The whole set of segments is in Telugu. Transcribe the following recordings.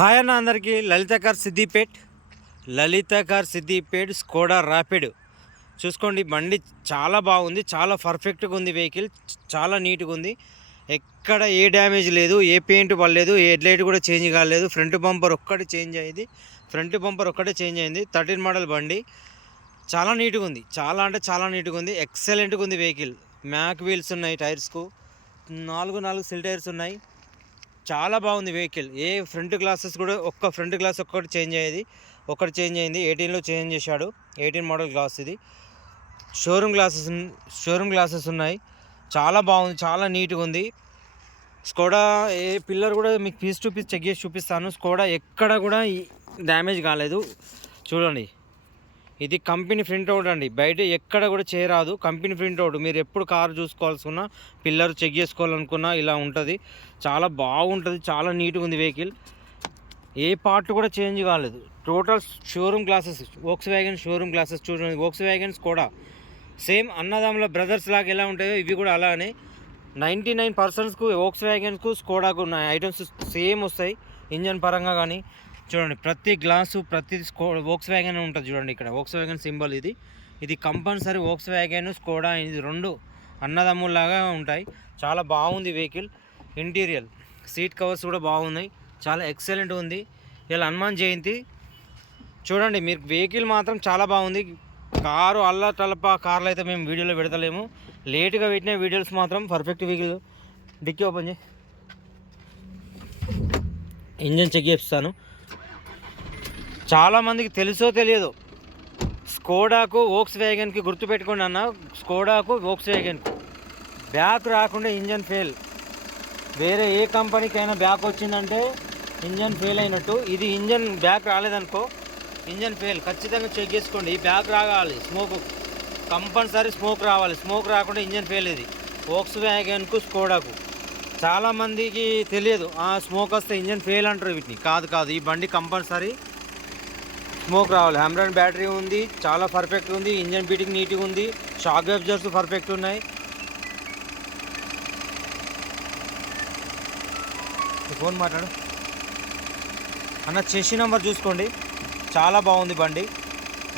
హాయ్ అన్న అందరికీ లలిత కార్ సిద్దిపేట్ స్కోడా ర్యాపిడ్ చూసుకోండి. బండి చాలా బాగుంది, చాలా పర్ఫెక్ట్గా ఉంది. వెహికల్ చాలా నీట్గా ఉంది. ఎక్కడ ఏ డ్యామేజ్ లేదు, ఏ పెయింట్ పడలేదు, ఏ హెడ్లైట్ కూడా చేంజ్ కాలేదు. ఫ్రంట్ బంపర్ ఒక్కటి చేంజ్ అయింది. 13 మోడల్ బండి. చాలా నీట్గా ఉంది, చాలా అంటే చాలా నీట్గా ఉంది. ఎక్సలెంట్గా ఉంది వెహికల్. మ్యాక్ వీల్స్ ఉన్నాయి, టైర్స్కు 4 సిల్ టైర్స్ ఉన్నాయి. చాలా బాగుంది వెహికల్. ఏ ఫ్రంట్ గ్లాసెస్ కూడా ఫ్రంట్ గ్లాస్ ఒక్కటి చేంజ్ అయింది. 18లో చేంజ్ చేశాడు. 18 మోడల్ గ్లాస్ ఇది. షోరూమ్ గ్లాసెస్ ఉన్నాయి. చాలా బాగుంది, చాలా నీట్గా ఉంది. స్కోడా ఏ పిల్లర్ కూడా మీకు పీస్ టు పీస్ చెక్ చేసి చూపిస్తాను. స్కోడా ఎక్కడ కూడా డ్యామేజ్ కాలేదు. చూడండి, ఇది కంపెనీ ప్రింట్ అవుట్ అండి. బయట ఎక్కడ కూడా చేయరాదు. Company print out. మీరు ఎప్పుడు కారు చూసుకోవాల్సుకున్నా, పిల్లర్ చెక్ చేసుకోవాలనుకున్నా ఇలా ఉంటుంది. చాలా బాగుంటుంది, చాలా నీట్గా ఉంది వెహికల్. ఏ పార్ట్ కూడా చేంజ్ కాలేదు. Total showroom glasses, Volkswagen showroom glasses. చూడండి, వోక్స్వ్యాగన్ స్కోడా సేమ్ అన్నదమ్ముల బ్రదర్స్ లాగా ఎలా ఉంటాయో ఇవి కూడా అలానే 99%కు వోక్స్వ్యాగన్కు స్కోడాకు ఉన్న ఐటమ్స్ సేమ్ వస్తాయి. ఇంజన్ పరంగా కానీ చూడండి, ప్రతి గ్లాసు ప్రతి వోక్స్వ్యాగన్ ఉంటుంది. చూడండి, ఇక్కడ వోక్స్వ్యాగన్ సింబల్ ఇది కంపల్సరీ. వోక్స్వ్యాగన్ స్కోడా ఇది రెండు అన్నదమ్ముల్లాగా ఉంటాయి. చాలా బాగుంది వెహికల్. ఇంటీరియర్ సీట్ కవర్స్ కూడా బాగున్నాయి. చాలా ఎక్సలెంట్ ఉంది. ఇలా హనుమాన్ జయంతి చూడండి. మీరు వెహికల్ మాత్రం చాలా బాగుంది. కారు అల్లటలప కార్లు అయితే మేము వీడియోలో పెడతలేము. లేట్గా పెట్టిన వీడియోస్ మాత్రం పర్ఫెక్ట్ వెహికల్. డిక్కీ ఓపెన్ చేయి, ఇంజన్ చెక్ చేస్తాను. చాలామందికి తెలుసో తెలియదు, స్కోడాకు వోక్స్వ్యాగన్కి గుర్తుపెట్టుకోండి అన్న. స్కోడాకు వోక్స్వ్యాగన్కు బ్యాక్ రాకుండా ఇంజన్ ఫెయిల్. వేరే ఏ కంపెనీకైనా బ్యాక్ వచ్చిందంటే ఇంజన్ ఫెయిల్ అయినట్టు. ఇది ఇంజన్ బ్యాక్ రాలేదనుకో, ఇంజన్ ఫెయిల్. ఖచ్చితంగా చెక్ చేసుకోండి. బ్యాక్ రాగాలి, స్మోక్ కంపల్సరీ స్మోక్ రావాలి. స్మోక్ రాకుండా ఇంజన్ ఫెయిల్. ఇది వోక్స్వ్యాగన్కు స్కోడాకు. చాలామందికి తెలియదు, స్మోక్ వస్తే ఇంజన్ ఫెయిల్ అంటారు. వీటిని కాదు. ఈ బండి కంపల్సరీ స్మోక్ రావాలి. హ్యామ్రాన్ బ్యాటరీ ఉంది, చాలా పర్ఫెక్ట్ ఉంది. ఇంజన్ బీటింగ్ నీట్గా ఉంది. షాక్ అబ్జర్వర్స్ పర్ఫెక్ట్ ఉన్నాయి. ఫోన్ మాట్లాడు అన్న. చెసి నెంబర్ చూసుకోండి, చాలా బాగుంది బండి.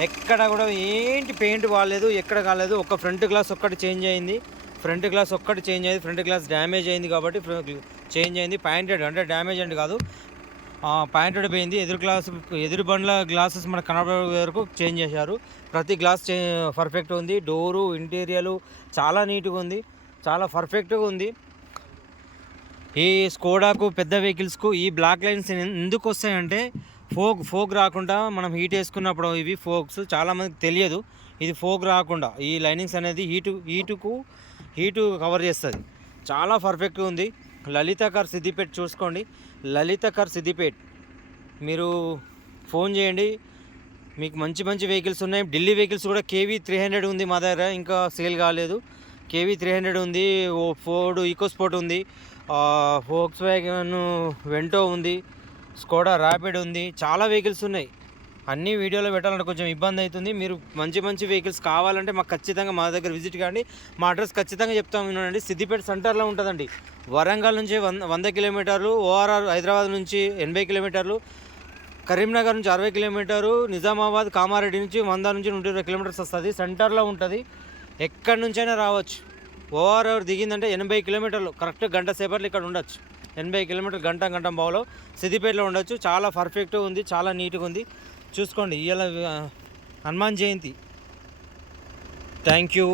ఎక్కడ కూడా ఏంటి పెయింట్ కాలేదు, ఎక్కడ కాలేదు. ఒక ఫ్రంట్ గ్లాస్ ఒక్కటి చేంజ్ అయింది. ఫ్రంట్ గ్లాస్ డ్యామేజ్ అయింది కాబట్టి చేంజ్ అయింది. పాయింటెడ్ అంటే డ్యామేజ్ అండి కాదు, పాయింటెడ్ పోయింది. ఎదురు బండ్ల గ్లాసెస్ మనకు కనబడే వరకు చేంజ్ చేశారు. ప్రతి గ్లాస్ పర్ఫెక్ట్ ఉంది. డోరు, ఇంటీరియరు చాలా నీట్గా ఉంది, చాలా పర్ఫెక్ట్గా ఉంది. ఈ స్కోడాకు పెద్ద వెహికల్స్కు ఈ బ్లాక్ లైన్స్ ఎందుకు వస్తాయంటే ఫోగ్ రాకుండా మనం హీట్ వేసుకున్నప్పుడు ఇవి ఫోగ్స్ చాలామందికి తెలియదు. ఇది ఫోగ్ రాకుండా ఈ లైనింగ్స్ అనేది హీటు కవర్ చేస్తుంది. చాలా పర్ఫెక్ట్గా ఉంది. లలిత కార్ సిద్దిపేట్ చూసుకోండి. లలిత కార్ సిద్దిపేట్ మీరు ఫోన్ చేయండి. మీకు మంచి వెహికల్స్ ఉన్నాయి. ఢిల్లీ వెహికల్స్ కూడా KV 300 ఉంది మా దగ్గర, ఇంకా సేల్ కాలేదు. KV 300 ఉంది. ఫోర్డ్ ఈకోస్పోర్ట్ ఉంది. వోక్స్వ్యాగన్ వెంటో ఉంది. స్కోడా ర్యాపిడ్ ఉంది. చాలా వెహికల్స్ ఉన్నాయి. అన్ని వీడియోలో పెట్టాలంటే కొంచెం ఇబ్బంది అవుతుంది. మీరు మంచి వెహికల్స్ కావాలంటే మాకు ఖచ్చితంగా మా దగ్గర విజిట్ కాండి. మా అడ్రస్ ఖచ్చితంగా చెప్తాము వినండి. సిద్దిపేట సెంటర్లో ఉంటుందండి. వరంగల్ నుంచి 100 కిలోమీటర్లు, ORR హైదరాబాద్ నుంచి 80 కిలోమీటర్లు, కరీంనగర్ నుంచి 60 కిలోమీటర్లు, నిజామాబాద్ కామారెడ్డి నుంచి 100 నుంచి 120 కిలోమీటర్స్ వస్తుంది. సెంటర్లో ఉంటుంది. ఎక్కడి నుంచైనా రావచ్చు. ORR దిగిందంటే 80 కిలోమీటర్లు కరెక్ట్ గంట సేపట్లో ఇక్కడ ఉండొచ్చు. 80 కిలోమీటర్లు గంట బావులో సిద్దిపేటలో ఉండొచ్చు. చాలా పర్ఫెక్ట్గా ఉంది, చాలా నీట్గా ఉంది. చూసుకోండి. ఇవాళ హనుమాన్ జయంతి. Thank you.